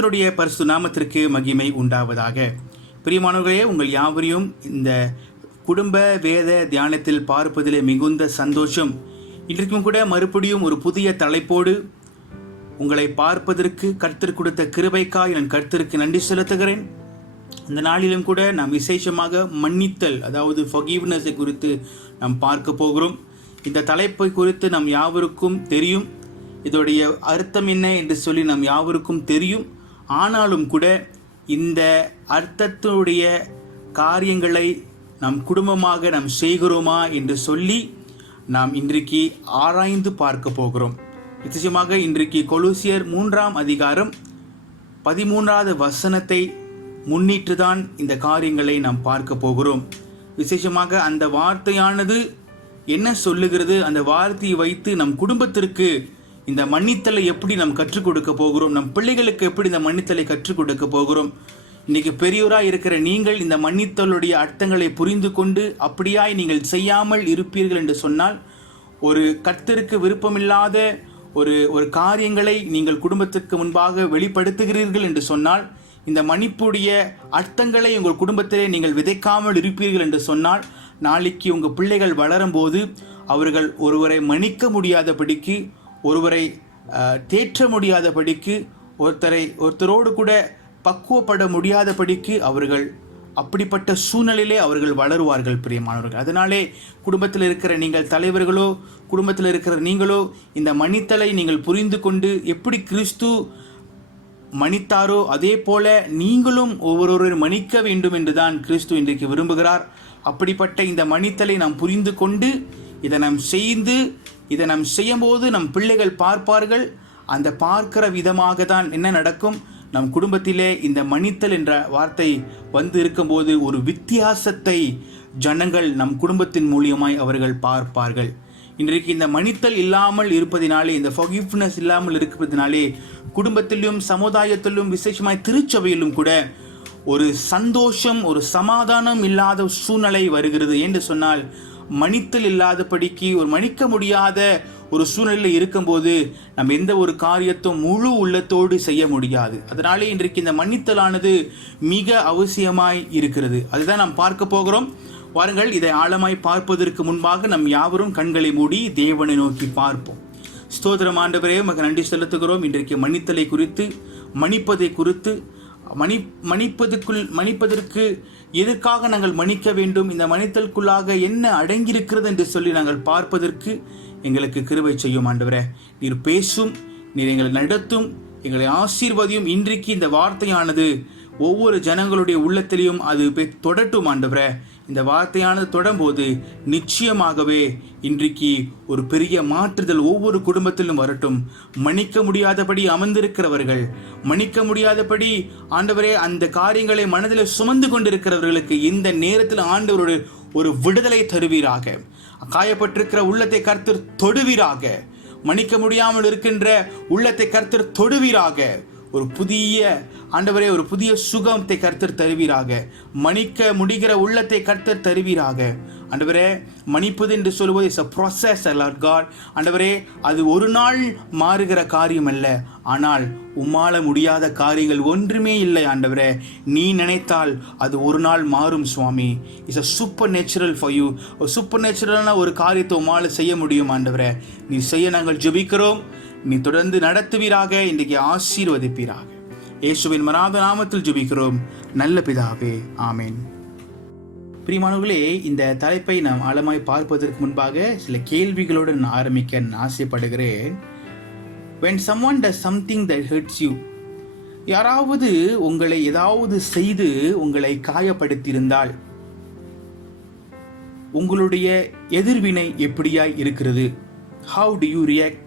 கர்த்தருடைய பரிசு நாமத்திற்கு மகிமை உண்டாவதாக. பிரியமானவர்களே, உங்கள் யாவரையும் இந்த குடும்ப வேத தியானத்தில் பார்ப்பதிலே மிகுந்த சந்தோஷம். இன்றைக்கும் கூட மறுபடியும் ஒரு புதிய தலைப்போடு உங்களை பார்ப்பதற்கு கர்த்தர் கொடுத்த கிருபைக்காய் நான் கர்த்தருக்கு நன்றி செலுத்துகிறேன். இந்த நாளிலும் கூட நாம் விசேஷமாக மன்னித்தல், அதாவது ஃபர்கிவ்னஸை குறித்து நாம் பார்க்க போகிறோம். இந்த தலைப்பை குறித்து நம் யாவருக்கும் தெரியும், இதோடைய அர்த்தம் என்ன என்று சொல்லி நம் யாவருக்கும் தெரியும். ஆனாலும் கூட இந்த அர்த்தத்துடைய காரியங்களை நம் குடும்பமாக நாம் செய்கிறோமா என்று சொல்லி நாம் இன்றைக்கு ஆராய்ந்து பார்க்க போகிறோம். விசேஷமாக இன்றைக்கு கொலோசியர் 3ஆம் அதிகாரம் 13வது வசனத்தை முன்னிட்டு தான் இந்த காரியங்களை நாம் பார்க்க போகிறோம். விசேஷமாக அந்த வார்த்தையானது என்ன சொல்லுகிறது, அந்த வார்த்தையை வைத்து நம் குடும்பத்திற்கு இந்த மன்னித்தலை எப்படி நாம் கற்றுக் கொடுக்க போகிறோம், நம் பிள்ளைகளுக்கு எப்படி இந்த மன்னித்தலை கற்றுக் கொடுக்க போகிறோம். இன்றைக்கி பெரியோராக இருக்கிற நீங்கள் இந்த மன்னித்தலுடைய அர்த்தங்களை புரிந்து கொண்டு அப்படியாய் நீங்கள் செய்யாமல் இருப்பீர்கள் என்று சொன்னால், ஒரு கர்த்தருக்கு விருப்பமில்லாத ஒரு காரியங்களை நீங்கள் குடும்பத்திற்கு முன்பாக வெளிப்படுத்துகிறீர்கள் என்று சொன்னால், இந்த மன்னிப்புடைய அர்த்தங்களை உங்கள் குடும்பத்திலே நீங்கள் விதைக்காமல் இருப்பீர்கள் என்று சொன்னால், நாளைக்கு உங்கள் பிள்ளைகள் வளரும்போது அவர்கள் ஒருவரை மன்னிக்க முடியாதபடிக்கு, ஒருவரை தேற்ற முடியாதபடிக்கு, ஒருத்தரோடு கூட பக்குவப்பட முடியாதபடிக்கு அவர்கள் அப்படிப்பட்ட சூழ்நிலையிலே அவர்கள் வளருவார்கள். பிரியமானவர்கள், அதனாலே குடும்பத்தில் இருக்கிற நீங்கள் தலைவர்களோ, குடும்பத்தில் இருக்கிற நீங்களோ இந்த மன்னித்தலை நீங்கள் புரிந்து கொண்டு எப்படி கிறிஸ்து மன்னித்தாரோ அதே போல நீங்களும் ஒவ்வொருவரும் மன்னிக்க வேண்டும் என்றுதான் கிறிஸ்து இன்றைக்கு விரும்புகிறார். அப்படிப்பட்ட இந்த மன்னித்தலை நாம் புரிந்து கொண்டு இதை நாம் செய்யும்போது நம் பிள்ளைகள் பார்ப்பார்கள். அந்த பார்க்கிற விதமாக தான் என்ன நடக்கும், நம் குடும்பத்திலே இந்த மன்னித்தல் என்ற வார்த்தை வந்து இருக்கும்போது ஒரு வித்தியாசத்தை ஜனங்கள் நம் குடும்பத்தின் மூலியமாய் அவர்கள் பார்ப்பார்கள். இன்றைக்கு இந்த மன்னித்தல் இல்லாமல் இருப்பதினாலே, இந்த ஃபர்கிவ்னஸ் இல்லாமல் இருப்பதினாலே குடும்பத்திலும் சமுதாயத்திலும் விசேஷமாய் திருச்சபையிலும் கூட ஒரு சந்தோஷம், ஒரு சமாதானம் இல்லாத சூழ்நிலை வருகிறது. என்று சொன்னால், மன்னித்தல் இல்லாதபடிக்கு ஒரு மன்னிக்க முடியாத ஒரு சூழ்நிலையில் இருக்கும்போது நம்ம எந்த ஒரு காரியத்தும் முழு உள்ளத்தோடு செய்ய முடியாது. அதனாலே இன்றைக்கு இந்த மன்னித்தலானது மிக அவசியமாய் இருக்கிறது. அதுதான் நாம் பார்க்க போகிறோம். வாருங்கள், இதை ஆழமாய் பார்ப்பதற்கு முன்பாக நம் யாவரும் கண்களை மூடி தேவனை நோக்கி பார்ப்போம். ஸ்தோத்திரம் ஆண்டவரே, உமக்கு நன்றி செலுத்துகிறோம். இன்றைக்கு மன்னித்தலை குறித்து, மன்னிப்பதை குறித்து, மன்னிப்பதற்கு எதற்காக நாங்கள் மன்னிக்க வேண்டும், இந்த மன்னித்தலுக்குள்ளாக என்ன அடங்கியிருக்கிறது என்று சொல்லி நாங்கள் பார்ப்பதற்கு எங்களுக்கு கிருபை செய்யும் ஆண்டவரே. நீர் பேசும், நீர் எங்களை நடத்தும், எங்களை ஆசீர்வதியும். இன்றைக்கு இந்த வார்த்தையானது ஒவ்வொரு ஜனங்களுடைய உள்ளத்திலையும் அது தொடட்டும் ஆண்டவரே. இந்த வார்த்தையானது தொடரும்போது நிச்சயமாகவே இன்றைக்கு ஒரு பெரிய மாற்றுதல் ஒவ்வொரு குடும்பத்திலும் வரட்டும். மன்னிக்க முடியாதபடி அமர்ந்திருக்கிறவர்கள், மன்னிக்க முடியாதபடி ஆண்டவரே அந்த காரியங்களை மனதில் சுமந்து கொண்டிருக்கிறவர்களுக்கு இந்த நேரத்தில் ஆண்டவரோடு ஒரு விடுதலை தருவீராக. காயப்பட்டிருக்கிற உள்ளத்தை கர்த்தர் தொடுவீராக. மன்னிக்க முடியாமல் இருக்கின்ற உள்ளத்தை கர்த்தர் தொடுவீராக. ஒரு புதிய ஆண்டவரே, ஒரு புதிய சுகத்தை கர்த்தர் தருவீராக. மன்னிக்க முடிகிற உள்ளத்தை கர்த்தர் தருவீராக. ஆண்டவரே, மன்னிப்பது என்று சொல்வது is a process, Lord God. ஆண்டவரே, அது ஒரு நாள் மாறுகிற காரியம் அல்ல. ஆனால் உம்மால முடியாத காரியங்கள் ஒன்றுமே இல்லை ஆண்டவரே. நீ நினைத்தால் அது ஒரு நாள் மாறும் சுவாமி. It's a supernatural for you. ஒரு சூப்பர் நேச்சுரலான ஒரு காரியத்தை உம்மால செய்ய முடியும் ஆண்டவரே. நீ செய்ய நாங்கள் ஜெபிக்கிறோம். நீ தொடர்ந்து நடத்துவீராக, இன்றைக்கு ஆசீர்வதிப்பீராக. இயேசுவின் மராத நாமத்தில் ஜெபிக்கிறோம் நல்ல பிதாவே, ஆமேன். பிரியமானவர்களே, இந்த தலைப்பை நாம் ஆழமாய் பார்ப்பதற்கு முன்பாக சில கேள்விகளோடு நான் ஆரம்பிக்க ஆசைப்படுகிறேன். When someone does something that hurts you, யாராவது உங்களை ஏதாவது செய்து உங்களை காயப்படுத்தியிருந்தால் உங்களுடைய எதிர்வினை எப்படியாய் இருக்கிறது? How do you react?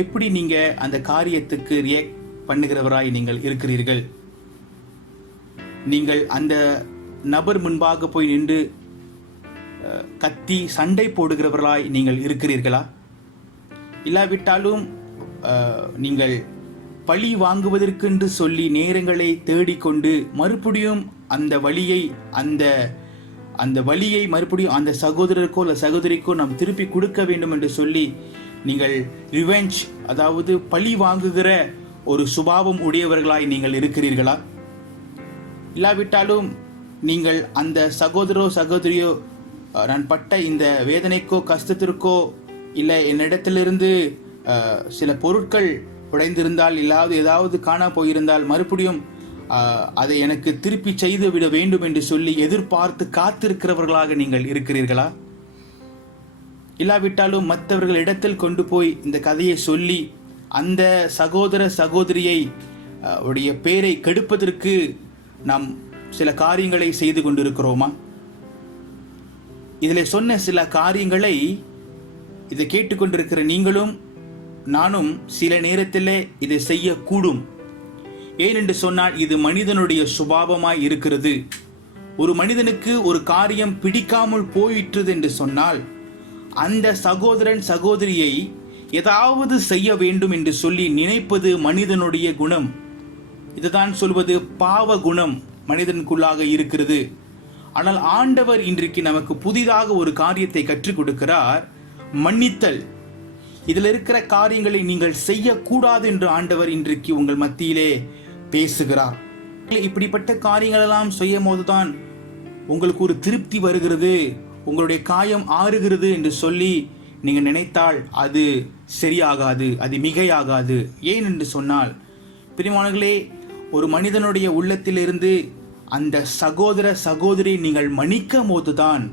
எப்படி நீங்க அந்த காரியத்துக்கு ரியாக்ட் பண்ணுகிறவராய் நீங்கள் இருக்கிறீர்கள்? நீங்கள் அந்த நபர் முன்பாக போய் நின்று கத்தி சண்டை போடுகிறவர்களாய் நீங்கள் இருக்கிறீர்களா? இல்லாவிட்டாலும் நீங்கள் பழி வாங்குவதற்கென்று சொல்லி நேரங்களை தேடிக்கொண்டு மறுபடியும் அந்த வழியை மறுபடியும் அந்த சகோதரருக்கோ அல்ல சகோதரிக்கோ நாம் திருப்பி கொடுக்க வேண்டும் என்று சொல்லி நீங்கள் ரிவெஞ்ச், அதாவது பழி வாங்குகிற ஒரு சுபாவம் உடையவர்களாய் நீங்கள் இருக்கிறீர்களா? இல்லாவிட்டாலும் நீங்கள் அந்த சகோதரோ சகோதரியோ நான் பட்ட இந்த வேதனைக்கோ கஷ்டத்திற்கோ இல்லை என்னிடத்திலிருந்து சில பொருட்கள் உடைந்திருந்தால் இல்லாவது ஏதாவது காணா போயிருந்தால் மறுபடியும் அதை எனக்கு திருப்பி செய்து விட வேண்டும் என்று சொல்லி எதிர்பார்த்து காத்திருக்கிறவர்களாக நீங்கள் இருக்கிறீர்களா? இல்லாவிட்டாலும் மற்றவர்கள் இடத்தில் கொண்டு போய் இந்த கதையை சொல்லி அந்த சகோதர சகோதரியை உடைய பேரை கெடுப்பதற்கு நாம் சில காரியங்களை செய்து கொண்டிருக்கிறோமா? இதில் சொன்ன சில காரியங்களை இதை கேட்டுக்கொண்டிருக்கிற நீங்களும் நானும் சில நேரத்தில் இதை செய்யக்கூடும். ஏனென்று சொன்னால் இது மனிதனுடைய சுபாவமாய் இருக்கிறது. ஒரு மனிதனுக்கு ஒரு காரியம் பிடிக்காமல் போயிற்றது என்று சொன்னால் அந்த சகோதரன் சகோதரியை ஏதாவது செய்ய வேண்டும் என்று சொல்லி நினைப்பது மனிதனுடைய குணம். இதுதான் சொல்வது பாவ குணம் மனிதனுக்குள்ளாக இருக்கிறது. ஆனால் ஆண்டவர் இன்றைக்கு நமக்கு புதிதாக ஒரு காரியத்தை கற்றுக் கொடுக்கிறார், மன்னித்தல். இதில் இருக்கிற காரியங்களை நீங்கள் செய்யக்கூடாது என்று ஆண்டவர் இன்றைக்கு உங்கள் மத்தியிலே பேசுகிறார். இப்படிப்பட்ட காரியங்களெல்லாம் செய்யும் போதுதான் உங்களுக்கு ஒரு திருப்தி வருகிறது, உங்களுடைய காயம் ஆறுகிறது என்று சொல்லி நீங்கள் நினைத்தால் அது சரியாகாது, அது மிகையாகாது. ஏன் என்று சொன்னால் பிரியமானவர்களே, ஒரு மனிதனுடைய உள்ளத்திலிருந்து அந்த சகோதர சகோதரியை நீங்கள் மன்னிக்கும் போதுதான்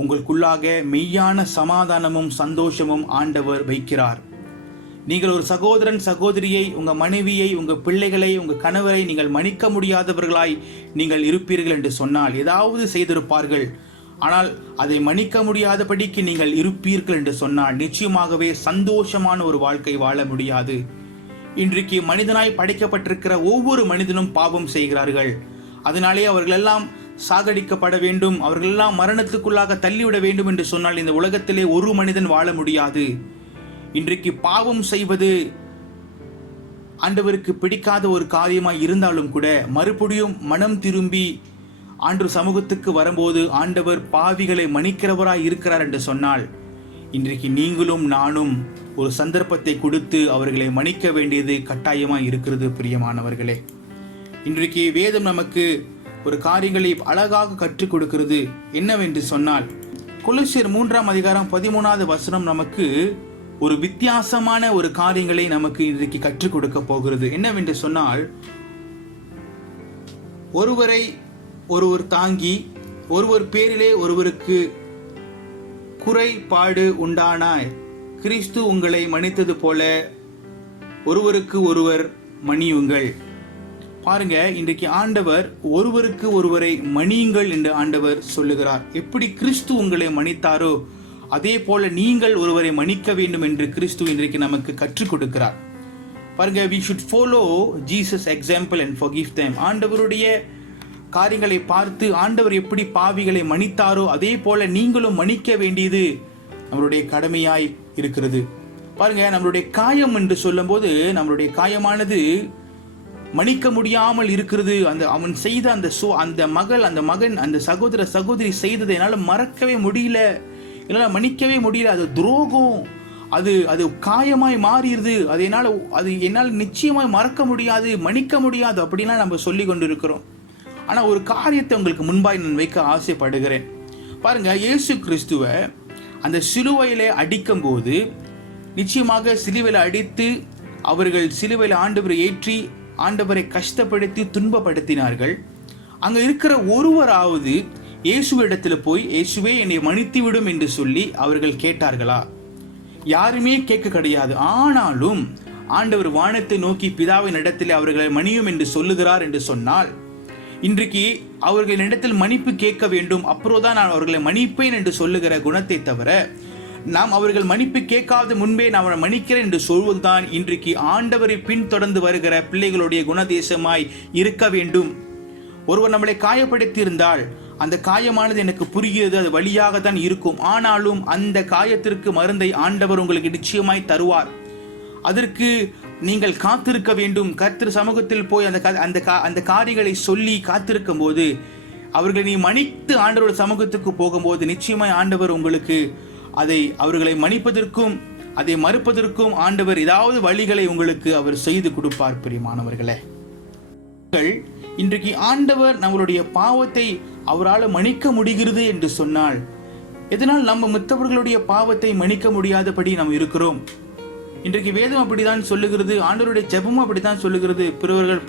உங்களுக்குள்ளாக மெய்யான சமாதானமும் சந்தோஷமும் ஆண்டவர் வைக்கிறார். நீங்கள் ஒரு சகோதரன் சகோதரியை, உங்கள் மனைவியை, உங்கள் பிள்ளைகளை, உங்கள் கணவரை நீங்கள் மன்னிக்க முடியாதவர்களாய் நீங்கள் இருப்பீர்கள் என்று சொன்னால் ஏதாவது செய்திருப்பார்கள். ஆனால் அதை மன்னிக்க முடியாதபடிக்கு நீங்கள் இருப்பீர்கள் என்று சொன்னால் நிச்சயமாகவே சந்தோஷமான ஒரு வாழ்க்கை வாழ முடியாது. இன்றைக்கு மனிதனாய் படைக்கப்பட்டிருக்கிற ஒவ்வொரு மனிதனும் பாவம் செய்கிறார்கள். அதனாலே அவர்களெல்லாம் சாகடிக்கப்பட வேண்டும், அவர்களெல்லாம் மரணத்துக்குள்ளாக தள்ளிவிட வேண்டும் என்று சொன்னால் இந்த உலகத்திலே ஒரு மனிதன் வாழ முடியாது. இன்றைக்கு பாவம் செய்வது ஆண்டவருக்கு பிடிக்காத ஒரு காரியமாய் இருந்தாலும் கூட மறுபடியும் மனம் திரும்பி ஆண்டவர் சமூகத்துக்கு வரும்போது ஆண்டவர் பாவிகளை மன்னிக்கிறவராய் இருக்கிறார் என்று சொன்னால் இன்றைக்கு நீங்களும் நானும் ஒரு சந்தர்ப்பத்தை கொடுத்து அவர்களை மன்னிக்க வேண்டியது கட்டாயமாய் இருக்கிறது. பிரியமானவர்களே, இன்றைக்கு வேதம் நமக்கு ஒரு காரியங்களை அழகாக கற்றுக் கொடுக்கிறது. என்னவென்று சொன்னால் கொலோசியர் 3:13 நமக்கு ஒரு வித்தியாசமான ஒரு காரியங்களை நமக்கு இன்றைக்கு கற்றுக் கொடுக்க போகிறது. என்னவென்று சொன்னால், ஒருவரை ஒருவர் தாங்கி ஒருவர் பேரிலே ஒருவருக்கு குறைபாடு உண்டானாய் கிறிஸ்து உங்களை மன்னித்தது போல ஒருவருக்கு ஒருவர் மன்னியுங்கள். பாருங்க, இன்றைக்கு ஆண்டவர் ஒருவருக்கு ஒருவரை மன்னியுங்கள் என்று ஆண்டவர் சொல்லுகிறார். எப்படி கிறிஸ்து உங்களை மன்னித்தாரோ அதே போல நீங்கள் ஒருவரை மன்னிக்க வேண்டும் என்று கிறிஸ்து இன்றைக்கு நமக்கு கற்றுக் கொடுக்கிறார். பாருங்க, we should follow Jesus example and forgive them. ஆண்டவருடைய காரியங்களை பார்த்து ஆண்டவர் எப்படி பாவிகளை மன்னித்தாரோ அதே போல நீங்களும் மன்னிக்க வேண்டியது நம்மளுடைய கடமையாய் இருக்கிறது. பாருங்க, நம்மளுடைய காயம் என்று சொல்லும் போது நம்மளுடைய காயமானது மன்னிக்க முடியாமல் இருக்கிறது. அவன் செய்த அந்த மகன் அந்த சகோதர சகோதரி செய்ததை என்னால் மறக்கவே முடியல, என்னால் மன்னிக்கவே முடியல. அது துரோகம், அது காயமாய் மாறிடுது. அது என்னால் நிச்சயமாய் மறக்க முடியாது, மன்னிக்க முடியாது அப்படின்லாம் நம்ம சொல்லி கொண்டு இருக்கிறோம். ஆனால் ஒரு காரியத்தை உங்களுக்கு முன்பாய் நான் வைக்க ஆசைப்படுகிறேன். பாருங்க, இயேசு கிறிஸ்துவை அந்த சிலுவையிலே அடிக்கும் போது நிச்சயமாக சிலுவையில் அடித்து அவர்கள் சிலுவையில் ஆண்டவரை ஏற்றி ஆண்டவரை கஷ்டப்படுத்தி துன்பப்படுத்தினார்கள். அங்க இருக்கிற ஒருவராவது இயேசுவிடத்தில் போய் இயேசுவே என்னை மன்னித்து விடும் என்று சொல்லி அவர்கள் கேட்டார்களா? யாருமே கேட்க கிடையாது. ஆனாலும் ஆண்டவர் வானத்தை நோக்கி பிதாவின் இடத்தில் அவர்களை மன்னியும் என்று சொல்லுகிறார் என்று சொன்னால் இன்றைக்கு அவர்களிடத்தில் மன்னிப்பு கேட்க வேண்டும், அப்போதான் நான் அவர்களை மன்னிப்பேன் என்று சொல்லுகிற குணத்தை தவிர நாம் அவர்கள் மன்னிப்பு கேட்காத முன்பே நான் அவரை மன்னிக்கிறேன் என்று சொல்வதுதான் இன்றைக்கு ஆண்டவரை பின்தொடர்ந்து வருகிற பிள்ளைகளுடைய குணதேசமாய் இருக்க வேண்டும். ஒருவர் நம்மளை காயப்படுத்தி இருந்தால் அந்த காயமானது எனக்கு புரிகிறது, அது வழியாக தான் இருக்கும். ஆனாலும் அந்த காயத்திற்கு மருந்தை ஆண்டவர் உங்களுக்கு நிச்சயமாய் தருவார். அதற்கு நீங்கள் காத்திருக்க வேண்டும். கர்த்தர் சமூகத்தில் போய் அந்த காரியங்களை சொல்லி காத்திருக்கும் போது அவர்களை நீ மன்னித்து ஆண்டவரோட சமூகத்துக்கு போகும்போது நிச்சயமாய் ஆண்டவர் உங்களுக்கு அவர்களை மன்னிப்பதற்கும் அதை மறுப்பதற்கும் ஆண்டவர் ஏதாவது வழிகளை உங்களுக்கு அவர் செய்து கொடுப்பார் பிரியமானவர்களே. இன்றைக்கு ஆண்டவர் நம்மளுடைய பாவத்தை அவரால் மன்னிக்க முடிகிறது என்று சொன்னால், எதனால் நம்ம மற்றவர்களுடைய பாவத்தை மன்னிக்க முடியாதபடி நாம் இருக்கிறோம்? இன்றைக்கு வேதம் அப்படித்தான் சொல்லுகிறது, ஆண்டவருடைய ஜெபமும் அப்படித்தான் சொல்லுகிறது. பிறவர்கள்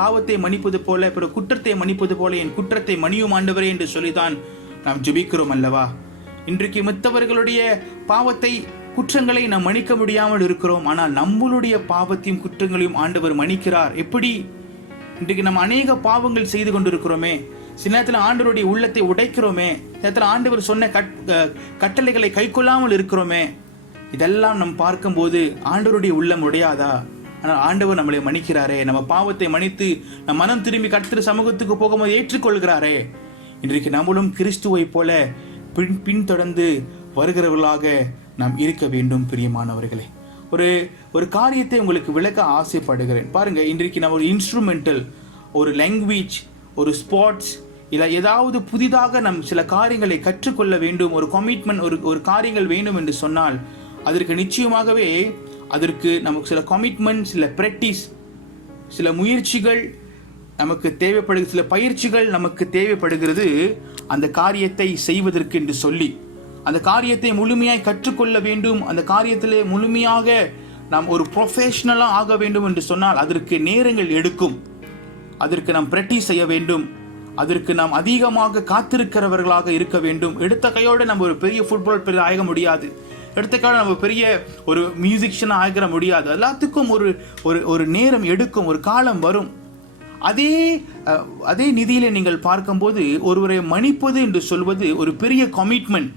பாவத்தை மன்னிப்பது போல, பிற குற்றத்தை மன்னிப்பது போல என் குற்றத்தை மன்னியும் ஆண்டவரே என்று சொல்லிதான் நாம் ஜெபிக்கிறோம் அல்லவா? இன்றைக்கு மற்றவர்களுடைய பாவத்தை குற்றங்களை நாம் மன்னிக்க முடியாமல் இருக்கிறோம். ஆனால் நம்மளுடைய பாவத்தையும் குற்றங்களையும் ஆண்டவர் மன்னிக்கிறார். எப்படி? இன்றைக்கு நம்ம அநேக பாவங்கள் செய்து கொண்டிருக்கிறோமே. சில நேரத்தில் ஆண்டவருடைய உள்ளத்தை உடைக்கிறோமே. நேரத்தில் ஆண்டவர் சொன்ன கட்டளைகளை கைக்கொள்ளாமல் இருக்கிறோமே. இதெல்லாம் நாம் பார்க்கும்போது ஆண்டவருடைய உள்ளம் உடையாதா? ஆனால் ஆண்டவர் நம்மளை மன்னிக்கிறாரே. நம்ம பாவத்தை மன்னித்து நம் மனம் திரும்பி கர்த்தர் சமூகத்துக்கு போகும்போது ஏற்றுக்கொள்கிறாரே. இன்றைக்கு நம்மளும் கிறிஸ்துவை போல பின்தொடர்ந்து வருகிறவர்களாக நாம் இருக்க வேண்டும் பிரியமானவர்களே. ஒரு காரியத்தை உங்களுக்கு விளக்க ஆசைப்படுகிறேன். பாருங்க, இன்றைக்கு நம்ம ஒரு இன்ஸ்ட்ருமெண்டல், ஒரு லாங்குவேஜ், ஒரு ஸ்போர்ட்ஸ், இல்லை ஏதாவது புதிதாக நம் சில காரியங்களை கற்றுக்கொள்ள வேண்டும், ஒரு கமிட்மெண்ட், ஒரு காரியங்கள் வேண்டும் என்று சொன்னால் அதற்கு நிச்சயமாகவே அதற்கு நமக்கு சில கமிட்மெண்ட், சில பிராக்டிஸ், சில முயற்சிகள் நமக்கு தேவைப்படுகிறது, சில பயிற்சிகள் நமக்கு தேவைப்படுகிறது. அந்த காரியத்தை செய்வதற்கு என்று சொல்லி அந்த காரியத்தை முழுமையாக கற்றுக்கொள்ள வேண்டும், அந்த காரியத்திலே முழுமையாக நாம் ஒரு ப்ரொஃபஷனலாக ஆக வேண்டும் என்று சொன்னால் அதற்கு நேரங்கள் எடுக்கும். அதற்கு நாம் பிராக்டிஸ் செய்ய வேண்டும். அதற்கு நாம் அதிகமாக காத்திருக்கிறவர்களாக இருக்க வேண்டும். எடுத்த கையோடு நம்ம ஒரு பெரிய ஃபுட்பால் பிளேயர் ஆக முடியாது. எடுத்த கையோடு நம்ம பெரிய ஒரு மியூசிஷியனாக ஆகிற முடியாது. எல்லாத்துக்கும் ஒரு நேரம் எடுக்கும், ஒரு காலம் வரும். அதே நிதியில நீங்கள் பார்க்கும்போது ஒருவரை மன்னிப்பது என்று சொல்வது ஒரு பெரிய கமிட்மெண்ட்.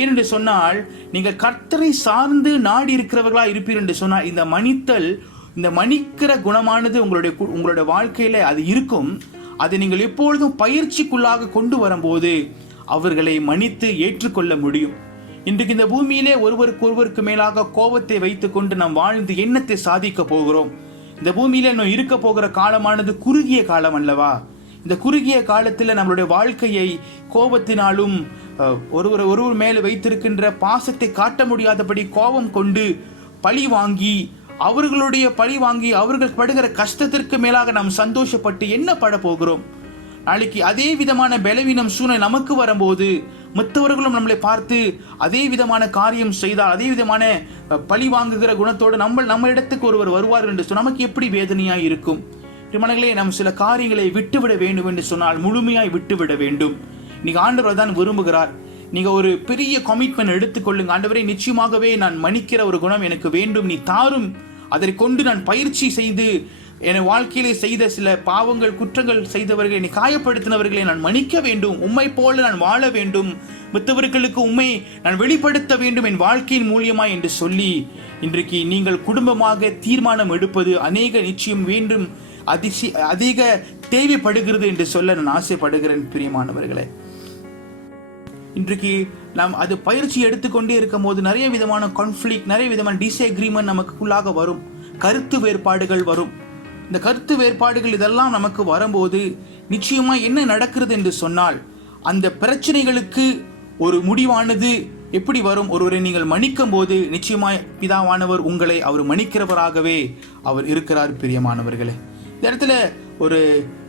ஏனென்று சொன்னால், நீங்கள் கர்த்தரை சார்ந்து நாடி இருக்கிறவர்களா இருப்பீர் என்று சொன்னால் இந்த மன்னிக்கிற குணமானது உங்களுடைய வாழ்க்கையில அது இருக்கும். அதை நீங்கள் எப்பொழுதும் பயிற்சிக்குள்ளாக கொண்டு வரும்போது அவர்களை மன்னித்து ஏற்றுக்கொள்ள முடியும். இன்றைக்கு இந்த பூமியிலே ஒருவருக்கு மேலாக கோபத்தை வைத்துக் கொண்டு நாம் வாழ்ந்து எண்ணத்தை சாதிக்க போகிறோம். இந்த பூமியில நம்ம இருக்க போகிற காலமானது குறுகிய காலம் அல்லவா? இந்த குறுகிய காலத்தில் நம்மளுடைய வாழ்க்கையை கோபத்தினாலும் ஒருவர் மேலே வைத்திருக்கின்ற பாசத்தை காட்ட முடியாதபடி கோபம் கொண்டு பழி வாங்கி அவர்கள் படுகிற கஷ்டத்திற்கு மேலாக நாம் சந்தோஷப்பட்டு என்ன பட போகிறோம்? நாளைக்கு அதே விதமான பலவீனம் சூழ்நிலை நமக்கு வரும்போது மற்றவர்களும் நம்மளை பார்த்து அதே விதமான காரியம் செய்தால், அதே விதமான பழி வாங்குகிற குணத்தோடு நம்ம இடத்துக்கு ஒருவர் வருவார் என்று சொன்னால் நமக்கு எப்படி வேதனையாய் இருக்கும்? மனங்களே, நாம் சில காரியங்களை விட்டுவிட வேண்டும் என்று சொன்னால் முழுமையாய் விட்டுவிட வேண்டும். நீங்க ஆண்டவர் தான் விரும்புகிறார். நீங்க ஒரு பெரிய கமிட்மெண்ட் எடுத்துக்கொள்ளுங்க. ஆண்டவரே, நிச்சயமாகவே நான் மன்னிக்கிற ஒரு குணம் எனக்கு வேண்டும், நீ தாரும். அதை கொண்டு நான் பயிற்சி செய்து என் வாழ்க்கையிலே செய்த சில பாவங்கள் குற்றங்கள் செய்தவர்களை, என்னை காயப்படுத்தினவர்களை நான் மன்னிக்க வேண்டும். உம்மை போல நான் வாழ வேண்டும். மற்றவர்களுக்கு உம்மை நான் வெளிப்படுத்த வேண்டும் என் வாழ்க்கையின் மூலியமாய் என்று சொல்லி இன்றைக்கு நீங்கள் குடும்பமாக தீர்மானம் எடுப்பது அநேக நிச்சயம் வேண்டும், அதிக தேவைப்படுகிறது என்று சொல்ல நான் ஆசைப்படுகிறேன் பிரியமானவர்களே. இன்றைக்கு நாம் அது பயிற்சி எடுத்துக்கொண்டே இருக்கும் போது நிறைய விதமான கான்ஃப்ளிக்ட், நிறைய விதமான டிஸ்அக்ரிமெண்ட் நமக்குள்ளாக வரும், கருத்து வேறுபாடுகள் வரும். இந்த கருத்து வேறுபாடுகள் இதெல்லாம் நமக்கு வரும்போது நிச்சயமா என்ன நடக்கிறது என்று சொன்னால், அந்த பிரச்சனைகளுக்கு ஒரு முடிவானது எப்படி வரும்? ஒருவரை நீங்கள் மன்னிக்கும் போது நிச்சயமாய் பிதாவானவர் உங்களை அவர் மன்னிக்கிறவராகவே அவர் இருக்கிறார் பிரியமானவர்களே. இந்த இடத்துல ஒரு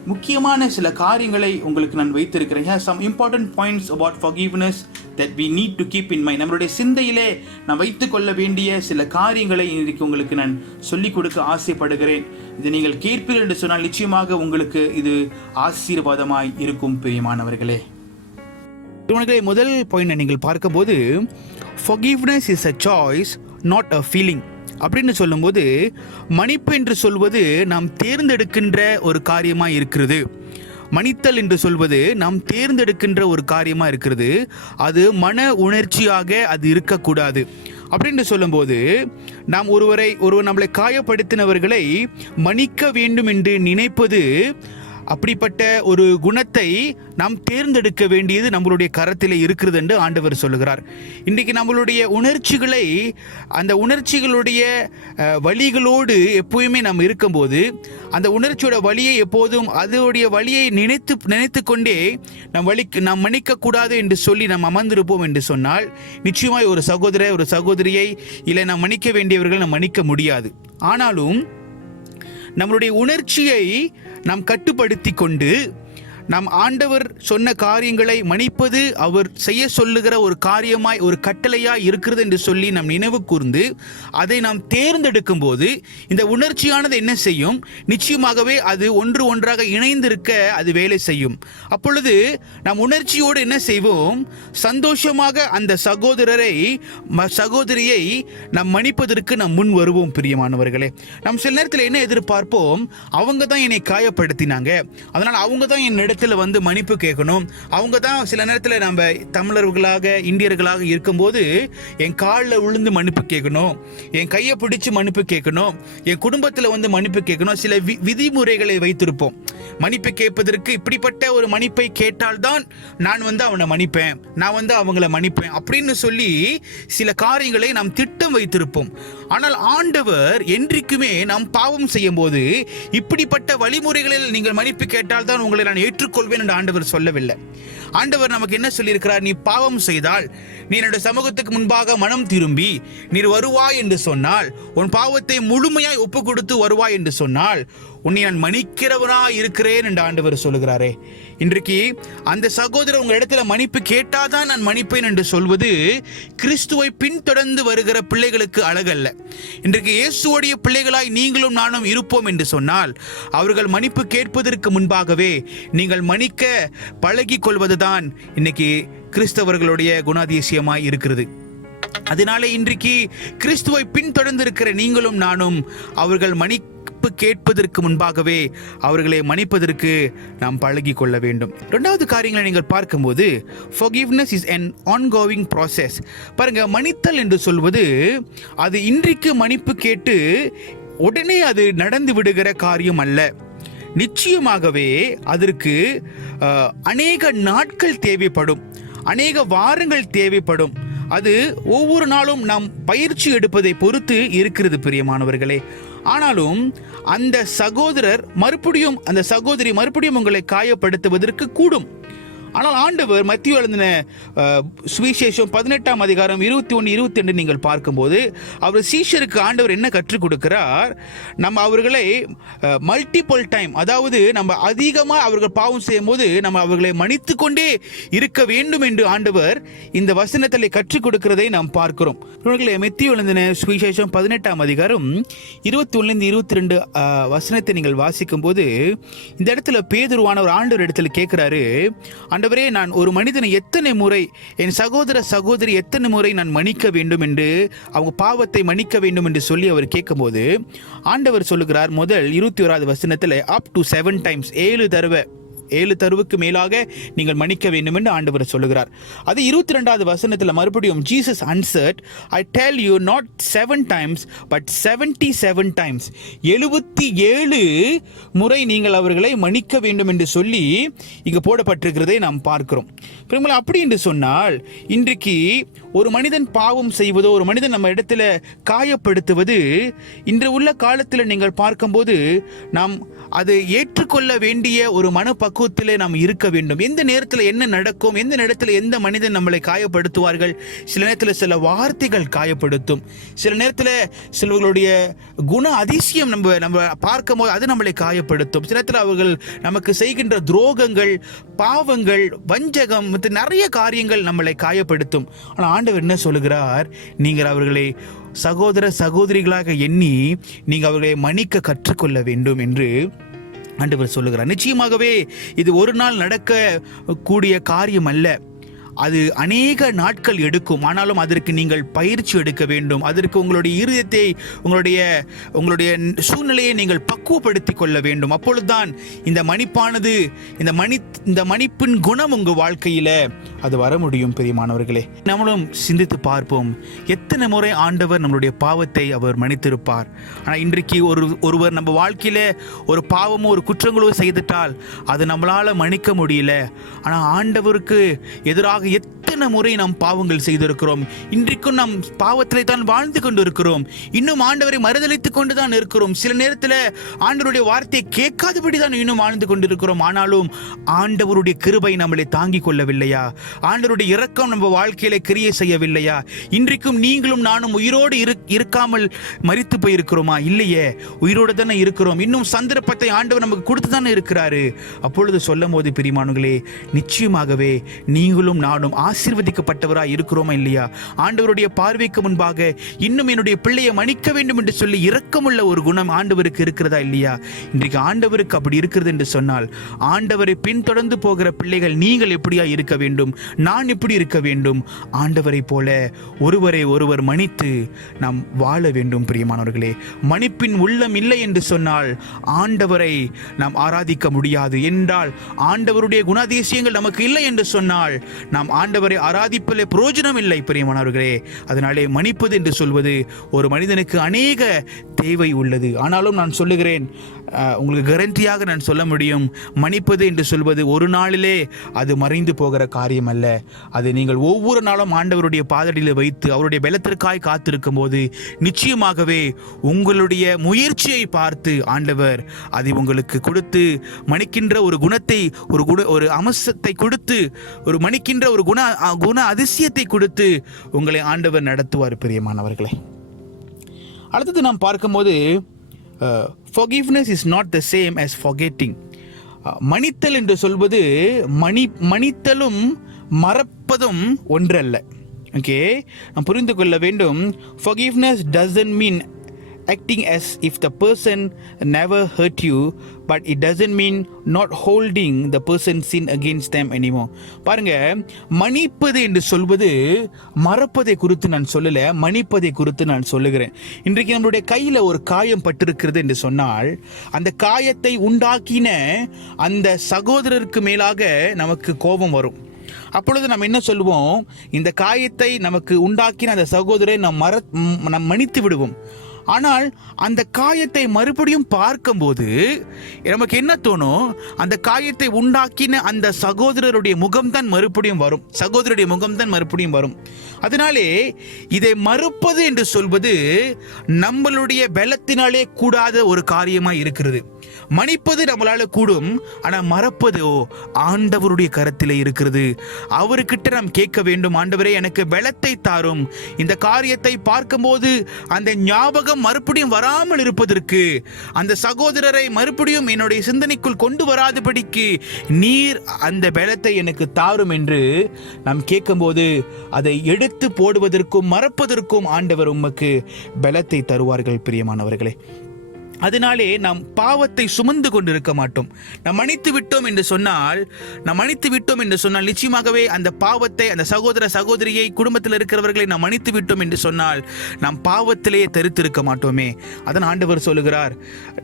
முக்கியமான சில காரியங்களை உங்களுக்கு நான் வைத்திருக்கிறேன். some important points about forgiveness that we need to keep in mind. நம்மளுடைய சிந்தையிலே நான் வைத்துக் கொள்ள வேண்டிய சில காரியங்களை இன்றைக்கு உங்களுக்கு நான் சொல்லிக் கொடுக்க ஆசைப்படுகிறேன். இதை நீங்கள் கேட்பீர்கள் என்று சொன்னால் நிச்சயமாக உங்களுக்கு இது ஆசீர்வாதமாய் இருக்கும் பிரியமானவர்களே. முதல் பாயிண்ட் நீங்கள் பார்க்கும்போது, forgiveness is a choice, not a feeling. அப்படின்னு சொல்லும்போது, மன்னிப்பு என்று சொல்வது நாம் தேர்ந்தெடுக்கின்ற ஒரு காரியமாக இருக்கிறது. மன்னித்தல் என்று சொல்வது நாம் தேர்ந்தெடுக்கின்ற ஒரு காரியமாக இருக்கிறது. அது மன உணர்ச்சியாக அது இருக்கக்கூடாது. அப்படின்னு சொல்லும்போது, நாம் ஒருவர் நம்மளை காயப்படுத்தினவர்களை மன்னிக்க வேண்டும் என்று நினைப்பது அப்படிப்பட்ட ஒரு குணத்தை நாம் தேர்ந்தெடுக்க வேண்டியது நம்மளுடைய கரத்தில் இருக்கிறது என்று ஆண்டவர் சொல்லுகிறார். இன்றைக்கு நம்மளுடைய உணர்ச்சிகளை, அந்த உணர்ச்சிகளுடைய வழிகளோடு எப்போயுமே நாம் இருக்கும்போது, அந்த உணர்ச்சியோட வழியை எப்போதும் அதோடைய வழியை நினைத்து கொண்டே நாம் மன்னிக்கக்கூடாது என்று சொல்லி நாம் அமர்ந்திருப்போம் என்று சொன்னால், நிச்சயமாய் ஒரு சகோதரர் ஒரு சகோதரியை இல்லை நாம் மன்னிக்க வேண்டியவர்கள் நாம் மன்னிக்க முடியாது. ஆனாலும் நம்மளுடைய உணர்ச்சியை நாம் கட்டுப்படுத்தி கொண்டு நாம் ஆண்டவர் சொன்ன காரியங்களை மன்னிப்பது அவர் செய்ய சொல்லுகிற ஒரு காரியமாய், ஒரு கட்டளையாய் இருக்கிறது என்று சொல்லி நாம் நினைவு கூர்ந்து அதை நாம் தேர்ந்தெடுக்கும் போது இந்த உணர்ச்சியானது என்ன செய்யும்? நிச்சயமாகவே அது ஒன்றாக இணைந்திருக்க அது வேலை செய்யும். அப்பொழுது நாம் உணர்ச்சியோடு என்ன செய்வோம்? சந்தோஷமாக அந்த சகோதரியை நாம் மன்னிப்பதற்கு நாம் முன் வருவோம். பிரியமானவர்களே, நாம் சில நேரத்தில் என்ன எதிர்பார்ப்போம்? அவங்க தான் என்னை காயப்படுத்தினாங்க, அதனால் அவங்க தான் என் வந்து மன்னிப்பு கேட்கணும். அவங்க தான் சில நேரத்தில் நம்ம தமிழர்களாக இந்தியர்களாக இருக்கும்போது என் காலில் விழுந்து மன்னிப்பு கேட்கணும், என் கையை பிடிச்சு மன்னிப்பு கேட்கணும், என் குடும்பத்தில் வந்து மன்னிப்பு கேட்கணும். சில விதிமுறைகளை வைத்திருப்போம். மன்னிப்பு கேட்பதற்கு இப்படிப்பட்ட ஒரு மன்னிப்பை கேட்டால்தான் நான் வந்து அவனை மன்னிப்பேன், நான் வந்து அவங்கள மன்னிப்பேன் அப்படின்னு சொல்லி சில காரியங்களை நாம் திட்டம் வைத்திருப்போம். ஆனால் ஆண்டவர் என்றைக்குமே நாம் பாவம் செய்யும் போது இப்படிப்பட்ட வழிமுறைகளில் நீங்கள் மன்னிப்பு கேட்டால் தான் உங்களை நான் ஏற்றுக்கொள்வேன் என்று ஆண்டவர் சொல்லவில்லை. ஆண்டவர் நமக்கு என்ன சொல்லியிருக்கிறார்? நீ பாவம் செய்தால் நீ என்னுடைய சமூகத்துக்கு முன்பாக மனம் திரும்பி நீர் வருவாய் என்று சொன்னால், உன் பாவத்தை முழுமையாய் ஒப்பு கொடுத்து வருவாய் என்று சொன்னால், உன்னை நான் மன்னிக்கிறவனாய் இருக்கிறேன் என்று ஆண்டவர் சொல்லுகிறாரே. இன்றைக்கு அந்த சகோதரர் உங்க இடத்துல மன்னிப்பு கேட்டாதான் நான் மன்னிப்பேன் என்று சொல்வது கிறிஸ்துவை பின்தொடர்ந்து வருகிற பிள்ளைகளுக்கு அழகல்ல. இன்றைக்கு இயேசுவோடைய பிள்ளைகளாய் நீங்களும் நானும் இருப்போம் என்று சொன்னால், அவர்கள் மன்னிப்பு கேட்பதற்கு முன்பாகவே நீங்கள் மன்னிக்க பழகி கொள்வதுதான் இன்னைக்கு கிறிஸ்தவர்களுடைய குணாதிசயமாய் இருக்கிறது. அதனால இன்றைக்கு கிறிஸ்துவை பின்தொடர்ந்து இருக்கிற நீங்களும் நானும் அவர்கள் மன்னிப்பு கேட்பதற்கு முன்பாகவே அவர்களை மன்னிப்பதற்கு நாம் பழகி கொள்ள வேண்டும். இரண்டாவது காரியங்களை நீங்கள் பார்க்கும்போது, forgiveness is an ongoing process. பாருங்க, மன்னித்தல் என்று சொல்வது அது இன்றைக்கு மன்னிப்பு கேட்டு உடனே அது நடந்து விடுகிற காரியம் அல்ல. நிச்சயமாகவே அதற்கு அநேக நாட்கள் தேவைப்படும், அநேக வாரங்கள் தேவைப்படும். அது ஒவ்வொரு நாளும் நாம் பயிற்சி எடுப்பதை பொறுத்து இருக்கிறது பிரியமானவர்களே. ஆனாலும் அந்த சகோதரி மறுபடியும் உங்களை காயப்படுத்துவதற்கு கூடும். ஆனால் ஆண்டவர் மத்திய எழுதின சுவிசேஷம் 18ஆம் அதிகாரம் 21-22 நீங்கள் பார்க்கும்போது அவர் சீஷருக்கு ஆண்டவர் என்ன கற்றுக் கொடுக்கிறார்? நம்ம அவர்களை மல்டிபிள் டைம், அதாவது நம்ம அதிகமாக அவர்கள் பாவம் செய்யும் போது நம்ம அவர்களை மன்னித்து கொண்டே இருக்க வேண்டும் என்று ஆண்டவர் இந்த வசனத்தில் கற்றுக் கொடுக்கிறதை நாம் பார்க்கிறோம். மத்திய எழுதின சுவிசேஷம் 18ஆம் அதிகாரம் 21-22 வசனத்தை நீங்கள் வாசிக்கும் போது இந்த இடத்துல பேதுருவானவர் ஆண்டவர் இடத்துல கேட்கிறாரு, ஆண்டவரே, நான் ஒரு மனிதனை எத்தனை முறை, என் சகோதரி எத்தனை முறை நான் மன்னிக்க வேண்டும் என்று, அவங்க பாவத்தை மன்னிக்க வேண்டும் என்று சொல்லி அவர் கேட்கும்போது ஆண்டவர் சொல்லுகிறார், முதல் 21வது வசனத்தில் up to 7 times, 7 தடவைக்கு மேலாக நீங்கள் மன்னிக்க வேண்டும் என்று ஆண்டவர் சொல்லுகிறார். அது 22வது வசனத்தில் மறுபடியும் Jesus answered, I tell you not 7 times but 77 times, 77 முறை நீங்கள் அவர்களை மன்னிக்க வேண்டும் என்று சொல்லி இங்கு போடப்பட்டிருக்கிறதை நாம் பார்க்கிறோம். அப்படி என்று சொன்னால், இன்றைக்கு ஒரு மனிதன் பாவம் செய்வதோ, ஒரு மனிதன் நம்ம இடத்துல காயப்படுத்துவது, இன்று உள்ள காலத்தில் நீங்கள் பார்க்கும்போது நாம் அதை ஏற்றுக்கொள்ள வேண்டிய ஒரு மனப்பக்குவத்திலே நாம் இருக்க வேண்டும். எந்த நேரத்தில் என்ன நடக்கும், எந்த நேரத்தில் எந்த மனிதன் நம்மளை காயப்படுத்துவார்கள். சில நேரத்தில் சில வார்த்தைகள் காயப்படுத்தும், சில நேரத்தில் சிலவர்களுடைய குண அதிசயம் நம்ம பார்க்கும் போது அது நம்மளை காயப்படுத்தும். சில நேரத்தில் அவர்கள் நமக்கு செய்கின்ற துரோகங்கள், பாவங்கள், வஞ்சகம், நிறைய காரியங்கள் நம்மளை காயப்படுத்தும். ஆனால் ஆண்டவர் என்ன சொல்லுகிறார்? நீங்கள் அவர்களை சகோதரிகளாக எண்ணி நீங்கள் அவர்களை மன்னிக்க கற்றுக்கொள்ள வேண்டும் என்று ஆண்டவர் சொல்லுகிறார். நிச்சயமாகவே இது ஒரு நாள் நடக்க கூடிய காரியம் அல்ல, அது அநேக நாட்கள் எடுக்கும். ஆனாலும் அதற்கு நீங்கள் பயிற்சி எடுக்க வேண்டும். அதற்கு உங்களுடைய இருதயத்தை, உங்களுடைய சூழ்நிலையை நீங்கள் பக்குவப்படுத்தி கொள்ள வேண்டும். அப்பொழுதுதான் இந்த மன்னிப்பானது, இந்த மன்னிப்பின் குணம் உங்கள் வாழ்க்கையில் அது வர முடியும் பிரியமானவர்களே. நம்மளும் சிந்தித்து பார்ப்போம், எத்தனை முறை ஆண்டவர் நம்மளுடைய பாவத்தை அவர் மன்னித்திருப்பார். ஆனால் இன்றைக்கு ஒருவர் நம்ம வாழ்க்கையில ஒரு பாவமோ ஒரு குற்றங்களோ செய்துட்டால் அது நம்மளால மன்னிக்க முடியல. ஆனால் ஆண்டவருக்கு எதிராக எத்தனை முறை நாம் பாவங்கள் செய்திருக்கிறோம். இன்றைக்கும் நாம் பாவத்திலே தான் வாழ்ந்து கொண்டு இருக்கிறோம். இன்னும் ஆண்டவரை மறுதலித்துக் கொண்டு தான் இருக்கிறோம். சில நேரத்தில் ஆண்டவருடைய வார்த்தையை கேட்காதபடி தான் இன்னும் வாழ்ந்து கொண்டிருக்கிறோம். ஆனாலும் ஆண்டவருடைய கிருபை நம்மளை தாங்கிக் கொள்ளவில்லையா? ஆண்டவருடைய இரக்கம் நம்ம வாழ்க்கையில கிரியை செய்யவில்லையா? இன்றைக்கும் நீங்களும் நானும் உயிரோடு இருக்காமல் மரித்து போயிருக்கிறோமா? இல்லையே, உயிரோடு தானே இருக்கிறோம். இன்னும் சந்தர்ப்பத்தை ஆண்டவர் நமக்கு கொடுத்து தானே இருக்கிறாரு. அப்பொழுது சொல்லும் போது பிரியமானவர்களே, நிச்சயமாகவே நீங்களும் நானும் ஆசீர்வதிக்கப்பட்டவராய் இருக்கிறோமா இல்லையா? ஆண்டவருடைய பார்வைக்கு முன்பாக இன்னும் என்னுடைய பிள்ளையை மன்னிக்க வேண்டும் என்று சொல்லி இரக்கமுள்ள ஒரு குணம் ஆண்டவருக்கு இருக்கிறதா இல்லையா? இன்றைக்கு ஆண்டவருக்கு அப்படி இருக்கிறது என்று சொன்னால், ஆண்டவரை பின்தொடர்ந்து போகிற பிள்ளைகள் நீங்கள் எப்படியா இருக்க வேண்டும்? நான் எப்படி இருக்க வேண்டும்? ஆண்டவரை போல ஒருவரை ஒருவர் மன்னித்து நாம் வாழ வேண்டும் பிரியமானவர்களே. மன்னிப்பின் உள்ளம் இல்லை என்று சொன்னால் ஆண்டவரை நாம் ஆராதிக்க முடியாது. என்றால் ஆண்டவருடைய குணாதிசயங்கள் நமக்கு இல்லை என்று சொன்னால் நாம் ஆண்டவரை ஆராதிப்பதில் பிரயோஜனம் இல்லை பிரியமானவர்களே. அதனாலே மன்னிப்பது என்று சொல்வது ஒரு மனிதனுக்கு அநேக தேவை உள்ளது. ஆனாலும் நான் சொல்லுகிறேன், உங்களுக்கு கேரண்டியாக நான் சொல்ல முடியும், மன்னிப்பது என்று சொல்வது ஒரு நாளிலே அது மறைந்து போகிற காரியம் அல்ல. அது நீங்கள் ஒவ்வொரு நாளும் ஆண்டவருடைய பாதடியில் வைத்து அவருடைய பலத்திற்காய் காத்திருக்கும் போது நிச்சயமாகவே உங்களுடைய முயற்சியை பார்த்து ஆண்டவர் அதை உங்களுக்கு கொடுத்து மன்னிக்கின்ற ஒரு குணத்தை ஒரு அம்சத்தை கொடுத்து ஒரு மன்னிக்கின்ற ஒரு குண அதிசயத்தை கொடுத்து உங்களை ஆண்டவர் நடத்துவார் பிரியமானவர்களே. அடுத்தது நாம் பார்க்கும்போது forgiveness is not the same as forgetting. மன்னித்தல் என்று சொல்வது மன்னித்தலும் மறப்பதும் ஒன்றல்ல. ஓகே, நாம் புரிந்து கொள்ள வேண்டும். forgiveness doesn't mean acting as if the person never hurt you, but it doesn't mean not holding the person's sin against them anymore. பாருங்க, மன்னிப்பது என்று சொல்வது மறப்பதை குறித்து நான் சொல்லல, மன்னிப்பதை குறித்து நான் சொல்லுகிறேன். இன்றைக்கு நம்மளுடைய கையில ஒரு காயம் பட்டிருக்கிறது என்று சொன்னால், அந்த காயத்தை உண்டாக்கின அந்த சகோதரருக்கு மேலாக நமக்கு கோபம் வரும். அப்பொழுது நம்ம என்ன சொல்லுவோம்? இந்த காயத்தை நமக்கு உண்டாக்கின அந்த சகோதரரை நாம் மன்னித்து விடுவோம். ஆனால் அந்த காயத்தை மறுபடியும் பார்க்கும்போது நமக்கு என்ன தோணும்? அந்த காயத்தை உண்டாக்கின அந்த சகோதரருடைய முகம்தான் மறுபடியும் வரும். சகோதரருடைய முகம்தான் மறுபடியும் வரும். அதனாலே இதை மறுப்பது என்று சொல்வது நம்மளுடைய பலத்தினாலே கூடாத ஒரு காரியமாய் இருக்கிறது. மன்னிப்பது நம்மளால கூடும், ஆனால் மறப்பதோ ஆண்டவருடைய கரத்திலே இருக்கிறது. அவர்கிட்ட நாம் கேட்க வேண்டும், ஆண்டவரே எனக்கு பலத்தை தாரும், இந்த காரியத்தை பார்க்கும்போது அந்த ஞாபகம் மறுபடியும் வராமல் இருப்பதற்கு, அந்த சகோதரரை மறுபடியும் என்னுடைய சிந்தனைக்குள் கொண்டு வராதபடிக்கு நீர் அந்த பலத்தை எனக்கு தாரும் என்று நாம் கேட்கும்போது அதை எடுத்து போடுவதற்கும் மறப்பதற்கும் ஆண்டவர் உமக்கு பலத்தை தருவார்கள் பிரியமானவர்களே. அதனாலே நாம் பாவத்தை சுமந்து கொண்டிருக்க மாட்டோம். நாம் மன்னித்து விட்டோம் என்று சொன்னால் நிச்சயமாகவே அந்த பாவத்தை, அந்த சகோதர சகோதரியை, குடும்பத்தில் இருக்கிறவர்களை நாம் மன்னித்து விட்டோம் என்று சொன்னால் நாம் பாவத்திலேயே தரித்திருக்க மாட்டோமே. அதன் ஆண்டவர் சொல்லுகிறார்,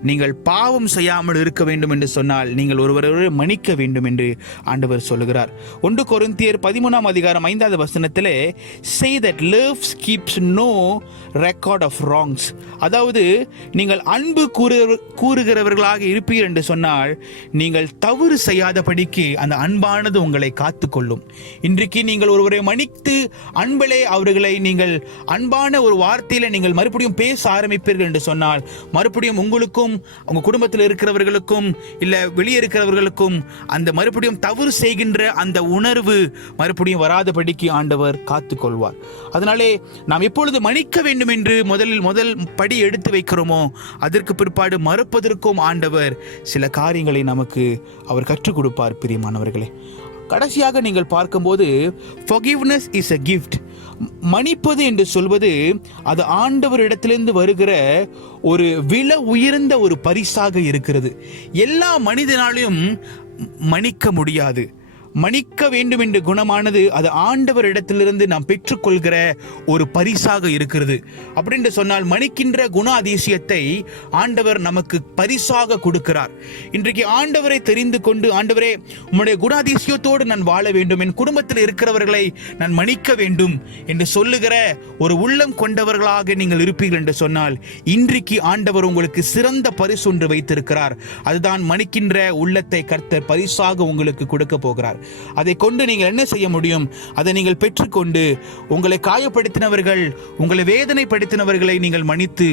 நீங்கள் பாவம் செய்யாமல் இருக்க வேண்டும் என்று சொன்னால் நீங்கள் ஒருவரை மன்னிக்க வேண்டும் என்று ஆண்டவர் சொல்லுகிறார். 1 கொரிந்தியர் 13:5 say that love keeps no record of wrongs. அதாவது நீங்கள் அன்பு கூறுகிறவர்களாக இருப்பீர் என்று சொன்னால் நீங்கள் தவறு செய்யாதபடிக்கு அந்த அன்பானது உங்களை காத்துக்கொள்ளும். இன்றைக்கு நீங்கள் ஒருவரை மன்னித்து அன்பிலே அவர்களை நீங்கள் அன்பான ஒரு வார்த்தையில நீங்கள் மறுபடியும் பேச ஆரம்பிப்பீர்கள் என்று சொன்னால் மறுபடியும் உங்களுக்கும் உங்க குடும்பத்தில் இருக்கிறவர்களுக்கும் இல்ல வெளியே இருக்கிறவர்களுக்கும் அந்த மறுபடியும் தவறு செய்கின்ற அந்த உணர்வு மறுபடியும் வராதபடிக்கு ஆண்டவர் காத்துக்கொள்வார். அதனாலே நாம் எப்பொழுது மன்னிக்க வேண்டும் என்று முதல் படி எடுத்து வைக்கிறோமோ அதற்கு பிற்பாடு மறுப்பதற்கும் ஆண்டவர் சில காரியங்களை நமக்கு அவர் கற்றுக் கொடுப்பார் பிரியமானவர்களே. கடைசியாக நீங்கள் பார்க்கும்போது forgiveness is a gift. மன்னிப்பது என்று சொல்வது அது ஆண்டவரிடத்திலிருந்து வருகிற ஒரு விலை உயர்ந்த ஒரு பரிசாக இருக்கிறது. எல்லா மனிதனாலையும் மன்னிக்க முடியாது. மன்னிக்க வேண்டும் என்ற குணமானது அது ஆண்டவரிடத்திலிருந்து நாம் பெற்றுக்கொள்கிற ஒரு பரிசாக இருக்கிறது. அப்படின்னு சொன்னால் மன்னிக்கின்ற குணாதிசயத்தை ஆண்டவர் நமக்கு பரிசாக கொடுக்கிறார். இன்றைக்கு ஆண்டவரை தெரிந்து கொண்டு, ஆண்டவரே உம்முடைய குணாதிசயத்தோடு நான் வாழ வேண்டும், என் குடும்பத்தில் இருக்கிறவர்களை நான் மன்னிக்க வேண்டும் என்று சொல்லுகிற ஒரு உள்ளம் கொண்டவர்களாக நீங்கள் இருப்பீர்கள் என்று சொன்னால் இன்றைக்கு ஆண்டவர் உங்களுக்கு சிறந்த பரிசு ஒன்று வைத்திருக்கிறார். அதுதான் மன்னிக்கின்ற உள்ளத்தை கர்த்தர் பரிசாக உங்களுக்கு கொடுக்க போகிறார். அதை கொண்டு நீங்கள் என்ன செய்ய முடியும்? அதை நீங்கள் பெற்றுக்கொண்டு உங்களை காயப்படுத்தினவர்கள், உங்களை வேதனைப்படுத்தினவர்களை நீங்கள் மன்னித்து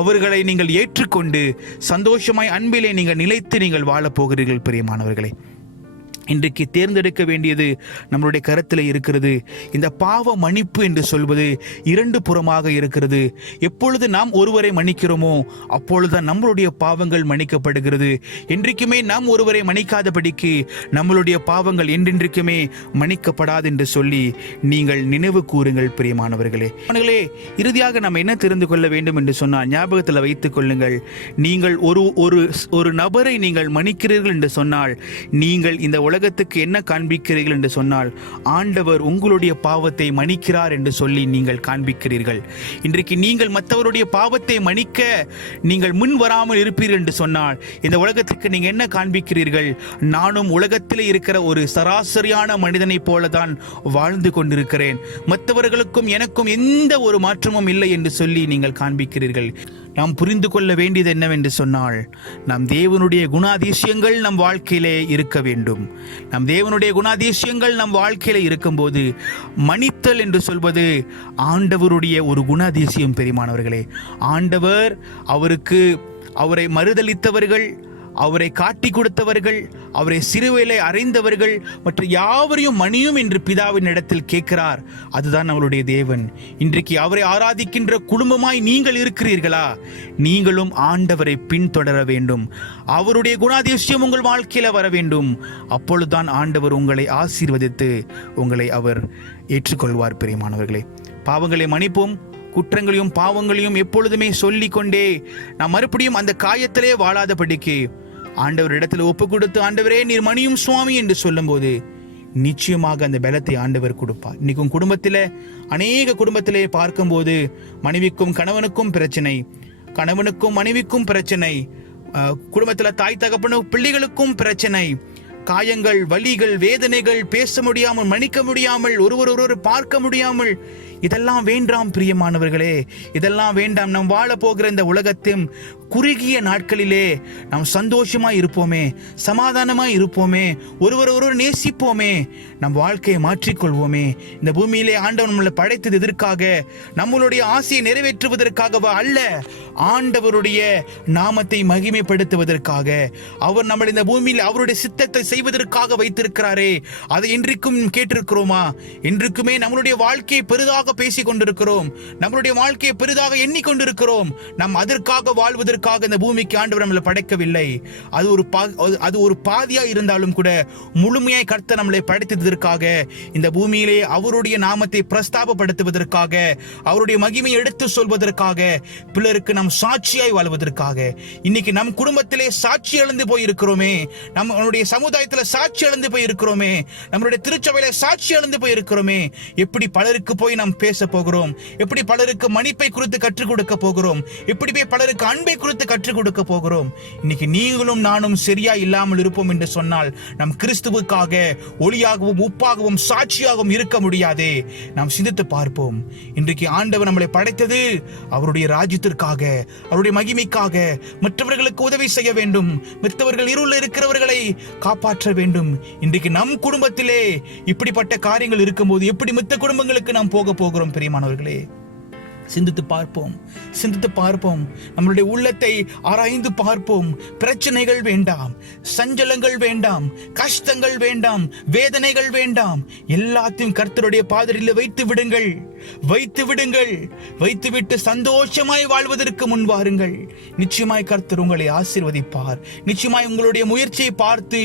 அவர்களை நீங்கள் ஏற்றுக்கொண்டு சந்தோஷமாய் அன்பிலே நீங்கள் நிலைத்து நீங்கள் வாழப் போகிறீர்கள். பிரியமானவர்களே, இன்றைக்கு தேர்ந்தெடுக்க வேண்டியது நம்மளுடைய கருத்தில் இருக்கிறது. இந்த பாவ மன்னிப்பு என்று சொல்வது இரண்டு புறமாக இருக்கிறது. எப்பொழுது நாம் ஒருவரை மன்னிக்கிறோமோ அப்பொழுதுதான் நம்மளுடைய பாவங்கள் மன்னிக்கப்படுகிறது. என்றைக்குமே நாம் ஒருவரை மன்னிக்காதபடிக்கு நம்மளுடைய பாவங்கள் என்றென்றைக்குமே மன்னிக்கப்படாது என்று சொல்லி நீங்கள் நினைவு கூறுங்கள். பிரியமானவர்களே, இறுதியாக நாம் என்ன தெரிந்து கொள்ள வேண்டும் என்று சொன்னால், ஞாபகத்தில் வைத்துக் கொள்ளுங்கள், நீங்கள் ஒரு நபரை நீங்கள் மன்னிக்கிறீர்கள் என்று சொன்னால் நீங்கள் இந்த உலகத்துக்கு என்ன காண்பிக்கிறீர்கள் என்று சொன்னால் ஆண்டவர் உங்களுடைய பாவத்தை மன்னிக்கிறார் என்று சொல்லி நீங்கள் காண்பிக்கிறீர்கள். இன்றைக்கு நீங்கள் மற்றவருடைய பாவத்தை மன்னிக்க நீங்கள் முன் வராமல் இருப்பீர்கள் என்று சொன்னால் இந்த உலகத்துக்கு நீங்கள் என்ன காண்பிக்கிறீர்கள்? நானும் உலகத்தில் இருக்கிற ஒரு சராசரியான மனிதனைப் போலதான் வாழ்ந்து கொண்டிருக்கிறேன், மற்றவர்களுக்கும் எனக்கும் எந்த ஒரு மாற்றமும் இல்லை என்று சொல்லி நீங்கள் காண்பிக்கிறீர்கள். நாம் புரிந்து கொள்ள வேண்டியது என்னவென்று சொன்னால், நம் தேவனுடைய குணாதிசயங்கள் நம் வாழ்க்கையிலே இருக்க வேண்டும். நம் தேவனுடைய குணாதிசயங்கள் நம் வாழ்க்கையிலே இருக்கும்போது மன்னித்தல் என்று சொல்வது ஆண்டவருடைய ஒரு குணாதிசயம். பெரியமானவர்களே, ஆண்டவர் அவரை மறுதலித்தவர்கள், அவரை காட்டி கொடுத்தவர்கள், அவரை சிறுவையிலே அறைந்தவர்கள் மற்ற யாவரையும் மன்னியும் என்று பிதாவின் இடத்தில் கேட்கிறார். அதுதான் அவருடைய தேவன். இன்றைக்கு அவரை ஆராதிக்கின்ற குடும்பமாய் நீங்கள் இருக்கிறீர்களா? நீங்களும் ஆண்டவரை பின்தொடர வேண்டும். அவருடைய குணாதிசயம் உங்கள் வாழ்க்கையில வர வேண்டும். அப்பொழுதுதான் ஆண்டவர் உங்களை ஆசீர்வதித்து உங்களை அவர் ஏற்றுக்கொள்வார். பிரியமானவர்களே, பாவங்களை மன்னிப்போம். குற்றங்களையும் பாவங்களையும் எப்பொழுதுமே சொல்லிக் கொண்டே நாம் மறுபடியும் அந்த காயத்திலே வாழாதபடிக்கு ஆண்டவர் இடத்துல ஒப்பு கொடுத்து, ஆண்டவரே நீர் மன்னியும் சுவாமி என்று சொல்லும் போது நிச்சயமாக அந்த பலத்தை ஆண்டவர் கொடுப்பார். இன்னைக்கும் குடும்பத்திலே, அநேக குடும்பத்திலே பார்க்கும்போது மனைவிக்கும் கணவனுக்கும் பிரச்சனை, கணவனுக்கும் மனைவிக்கும் பிரச்சனை, குடும்பத்தில் தாய் தகப்பனும் பிள்ளைகளுக்கும் பிரச்சனை, காயங்கள், வலிகள், வேதனைகள், பேச முடியாமல், மன்னிக்க முடியாமல், ஒருவர் பார்க்க முடியாமல். இதெல்லாம் வேண்டாம் பிரியமானவர்களே, இதெல்லாம் வேண்டாம். நாம் வாழ போகிற இந்த உலகத்தின் குறுகிய நாட்களிலே நாம் சந்தோஷமாய் இருப்போமே, சமாதானமாய் இருப்போமே, ஒருவர் நேசிப்போமே, நம் வாழ்க்கையை மாற்றிக்கொள்வோமே. இந்த பூமியிலே ஆண்டவர் நம்மளை படைத்தது எதற்காக? நம்மளுடைய ஆசையை நிறைவேற்றுவதற்காகவா? அல்ல, ஆண்டவருடைய நாமத்தை மகிமைப்படுத்துவதற்காக. அவர் நம்மளை இந்த பூமியில் அவருடைய சித்தத்தை செய்வதற்காக வைத்திருக்கிறாரே. அதை இன்றைக்கும் கேட்டிருக்கிறோமா? இன்றைக்குமே நம்மளுடைய வாழ்க்கையை பெரிதாக பேசிக் கொண்டிருக்கிறோம், நம்மளுடைய வாழ்க்கையை பெரிதாக எண்ணிக்கொண்டிருக்கிறோம். நாம் அதற்காக வாழ்வதற்காக இந்த பூமிக்கு ஆண்டவர் நம்மளை படைக்கவில்லை. அது ஒரு பாதியா இருந்தாலும் கூட முழுமையாய் கர்த்தர் நம்மளை படைத்ததற்காக, இந்த பூமியிலே அவருடைய நாமத்தை பிரஸ்தாபப்படுத்துவதற்காக, அவருடைய மகிமையை எடுத்து சொல்வதற்காக, பிறருக்கு நாம் சாட்சியாய் வாழ்வதற்காக. இன்னைக்கு நம் குடும்பத்திலே சாட்சி இழந்து போய் இருக்கிறோமே, நம்மளுடைய சமுதாயத்தில் சாட்சி இழந்து போய் இருக்கிறோமே, நம்மளுடைய திருச்சபையில சாட்சி இழந்து போய் இருக்கிறோமே. எப்படி பலருக்கு போய் நாம் பேச போகிறோம்? எப்படி பலருக்கு மன்னிப்பை குறித்து கற்றுக் கொடுக்க போகிறோம்? எப்படி போய் பலருக்கு அன்பை குறித்து கற்றுக் கொடுக்க போகிறோம்? இன்னைக்கு நீங்களும் நானும் சரியா இல்லாமல் இருப்போம் என்று சொன்னால் நம் கிறிஸ்துவுக்காக ஒளியாகவும் உப்பாகவும் சாட்சியாகவும் இருக்க முடியாதே. நாம் சிந்தித்து பார்ப்போம். இன்றைக்கு ஆண்டவர் நம்மளை படைத்தது அவருடைய ராஜ்யத்திற்காக, அவருடைய மகிமைக்காக. மற்றவர்களுக்கு உதவி செய்ய வேண்டும், மற்றவர்கள் இருளில் இருக்கிறவர்களை காப்பாற்ற வேண்டும். இன்றைக்கு நம் குடும்பத்திலே இப்படிப்பட்ட காரியங்கள் இருக்கும்போது எப்படி மற்ற குடும்பங்களுக்கு நாம் போக போகிறோம்? பிரியமானவர்களே, சிந்தித்து பார்ப்போம். நம்மளுடைய உள்ளத்தை ஆராய்ந்து பார்ப்போம். பிரச்சனைகள் வேண்டாம், சஞ்சலங்கள் வேண்டாம், கஷ்டங்கள் வேண்டாம், வேதனைகள் வேண்டாம். எல்லாத்தையும் கர்த்தருடைய பாதத்தில் வைத்துவிட்டு சந்தோஷமாய் வாழ்வதற்கு முன் வாருங்கள். நிச்சயமாய் கர்த்தர் உங்களை ஆசீர்வதிப்பார். நிச்சயமாய் உங்களுடைய முயற்சியை பார்த்து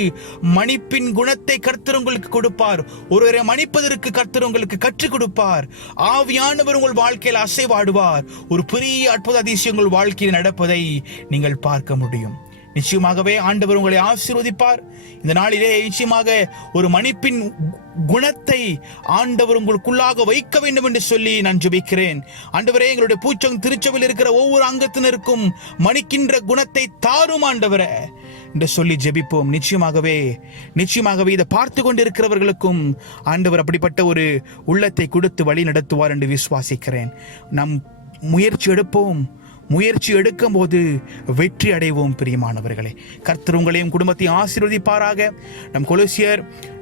மன்னிப்பின் குணத்தை கர்த்தர் உங்களுக்கு கொடுப்பார். ஒருவரை மன்னிப்பதற்கு கர்த்தர் உங்களுக்கு கற்றுக் கொடுப்பார். ஆவியானவர் உங்கள் வாழ்க்கையில் அசைவாடுவார். ஒரு பெரிய அற்புத அதிசயம் உங்கள் வாழ்க்கையில் நடப்பதை நீங்கள் பார்க்க முடியும். நிச்சயமாகவே ஆண்டவர் உங்களை ஆசீர்வதிப்பார். இந்த நாளிலே நிச்சயமாக ஒரு மன்னிப்பின் குணத்தை ஆண்டவர் உங்களுக்குள்ளாக வைக்க வேண்டும் என்று சொல்லி நான் ஜெபிக்கிறேன். ஆண்டவரே, எங்களுடைய பூச்சம் திருச்சபையில் இருக்கிற ஒவ்வொரு அங்கத்தினருக்கும் மன்னிக்கின்ற குணத்தை தாரும் ஆண்டவரே என்று சொல்லி ஜெபிப்போம். நிச்சயமாகவே இதை பார்த்து கொண்டிருக்கிறவர்களுக்கும் ஆண்டவர் அப்படிப்பட்ட ஒரு உள்ளத்தை கொடுத்து வழி நடத்துவார் என்று விசுவாசிக்கிறேன். நாம் முயற்சி எடுக்கும் போது வெற்றி அடைவோம். பிரியமானவர்களே, கர்த்தர் உங்களையும் குடும்பத்தையும் ஆசீர்வதிப்பாராக. நம் கொலோசியர்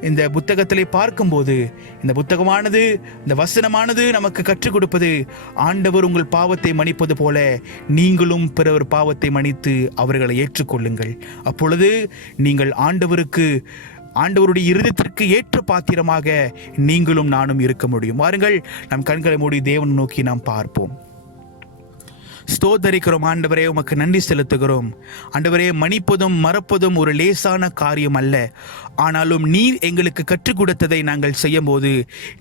இந்த புத்தகத்திலே பார்க்கும்போது இந்த புத்தகமானது, இந்த வசனமானது நமக்கு கற்றுக் கொடுப்பது, ஆண்டவர் உங்கள் பாவத்தை மன்னிப்பது போல நீங்களும் பிறர் பாவத்தை மன்னித்து அவர்களை ஏற்றுக்கொள்ளுங்கள். அப்பொழுது நீங்கள் ஆண்டவருடைய இருதயத்திற்கு ஏற்ற பாத்திரமாக நீங்களும் நானும் இருக்க முடியும். வாருங்கள், நம் கண்களை மூடி தேவன் நோக்கி நாம் பார்ப்போம். ஸ்தோத்தரிக்கிறோம் ஆண்டவரே, உமக்கு நன்றி செலுத்துகிறோம். ஆண்டவரே, மன்னிப்பதும் மறப்பதும் ஒரு லேசான காரியம் அல்ல. ஆனாலும் நீர் எங்களுக்கு கற்றுக் கொடுத்ததை நாங்கள் செய்யும் போது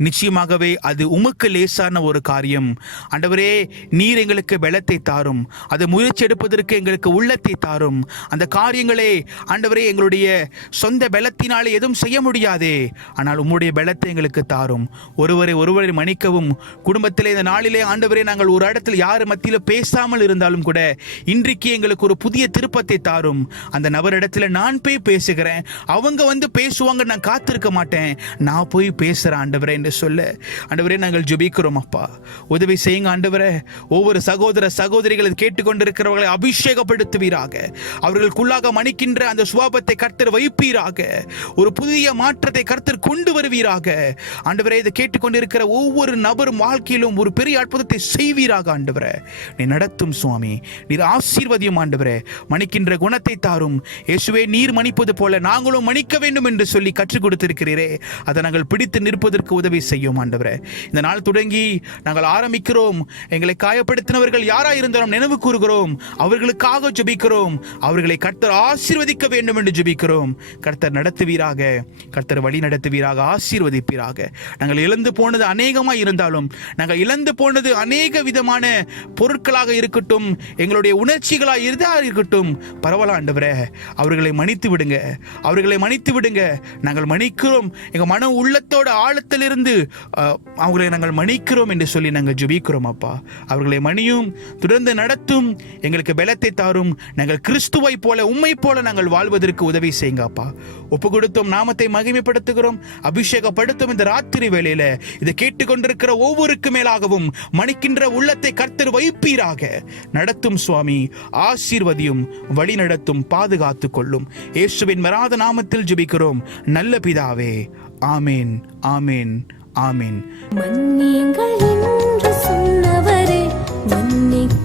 நிச்சயமாகவே அது உமக்கு லேசான ஒரு காரியம். ஆண்டவரே, நீர் எங்களுக்கு பலத்தை தாரும், அதை முயற்சி எடுப்பதற்கு எங்களுக்கு உள்ளத்தை தாரும். அந்த காரியங்களே ஆண்டவரே எங்களுடைய சொந்த பலத்தினாலே எதுவும் செய்ய முடியாதே, ஆனால் உம்முடைய பலத்தை எங்களுக்கு தாரும். ஒருவரை மன்னிக்கவும். குடும்பத்திலே இந்த நாளிலே ஆண்டவரே, நாங்கள் ஒரு இடத்தில் யார் மத்தியில் பேசாமல் இருந்தாலும் கூட இன்றைக்கு எங்களுக்கு ஒரு புதிய திருப்பத்தை தாரும். அந்த நபரிடத்துல நான் போய் பேசுகிறேன், அவங்க வந்து பேசுவாங்க, நான் காத்திருக்க மாட்டேன், நான் போய் பேசுறேன் ஆண்டவரே என்று சொல்ல ஆண்டவரே நாங்கள் ஜெபிக்கிறோம். அப்பா, உதவி செய்யுங்க ஆண்டவரே. ஒவ்வொரு சகோதரிகளை கேட்டுக்கொண்டிருக்கிறவர்களை அபிஷேகப்படுத்துவீராக. அவர்களுக்குள்ளாக மன்னிக்கின்ற அந்த சுவாபத்தை கர்த்தர் வைப்பீராக. ஒரு புதிய மாற்றத்தை கர்த்தர் கொண்டு வருவீராக. ஆண்டவரே, இதை கேட்டுக்கொண்டிருக்கிற ஒவ்வொரு நபரும் வாழ்க்கையிலும் ஒரு பெரிய அற்புதத்தை செய்வீராக. ஆண்டவரே, நீ நடத்தும் சுவாமி, நீர் ஆசீர்வதியும் ஆண்டவரே. மன்னிக்கின்ற குணத்தை தாரும் இயேசுவே. நீர் மன்னிப்பது போல நாங்களும் மன்னிக்க வேண்டும் என்று சொல்லி கற்றுக் கொடுத்திருக்கிறீரே, அதை நாங்கள் பிடித்து நிற்பதற்கு உதவி செய்யும் ஆண்டவரே. இந்த நாள் தொடங்கி நாங்கள் ஆரம்பிக்கிறோம். எங்களை காயப்படுத்தினவர்கள் யாராய் இருந்தாலும் நினைவு கூறுகிறோம், அவர்களுக்காக ஜெபிக்கிறோம். அவர்களை கர்த்தர் ஆசீர்வதிக்க வேண்டும் என்று ஜெபிக்கிறோம். கர்த்தர் நடத்துவீராக, கர்த்தர் வழி நடத்துவீராக, ஆசீர்வதிப்பீராக. நாங்கள் இழந்து போனது அநேகமாய் இருந்தாலும், நாங்கள் இழந்து போனது அநேக விதமான பொருட்களாக இருக்கட்டும், எங்களுடைய உணர்ச்சிகளாக இருக்கட்டும், பரவாயில்ல ஆண்டவரே, அவர்களை மன்னித்து விடுங்க. நாங்கள் மன்னிக்கிறோம். எங்கள் மன உள்ளத்தோட ஆழத்திலிருந்து அவர்களை நாங்கள் மன்னிக்கிறோம் என்று சொல்லி நாங்கள் ஜெபிக்கிறோம். அப்பா, அவர்களை மன்னியும், தொடர்ந்து நடத்தும், எங்களுக்கு பலத்தை தாரும். நாங்கள் கிறிஸ்துவை போல, உம்மை போல நாங்கள் வாழ்வதற்கு உதவி செய்யுங்க அப்பா. ஒப்பு கொடுத்தோம், நாமத்தை மகிமைப்படுத்துகிறோம், அபிஷேகப்படுத்தும். இந்த ராத்திரி வேளையில இதை கேட்டுக்கொண்டிருக்கிற ஒவ்வொருக்கு மேலாகவும் மன்னிக்கின்ற உள்ளத்தை கர்த்தர் வைப்பீராக. நடத்தும் சுவாமி, ஆசீர்வதியும், வழி நடத்தும், பாதுகாத்துக் கொள்ளும். இயேசுவின் மராத நாமத்தில் ஜெபிக்கிறோம் நல்ல பிதாவே. ஆமேன், ஆமேன், ஆமேன். மன்னியுங்கள் என்று சொன்னவரே, மன்னிக்க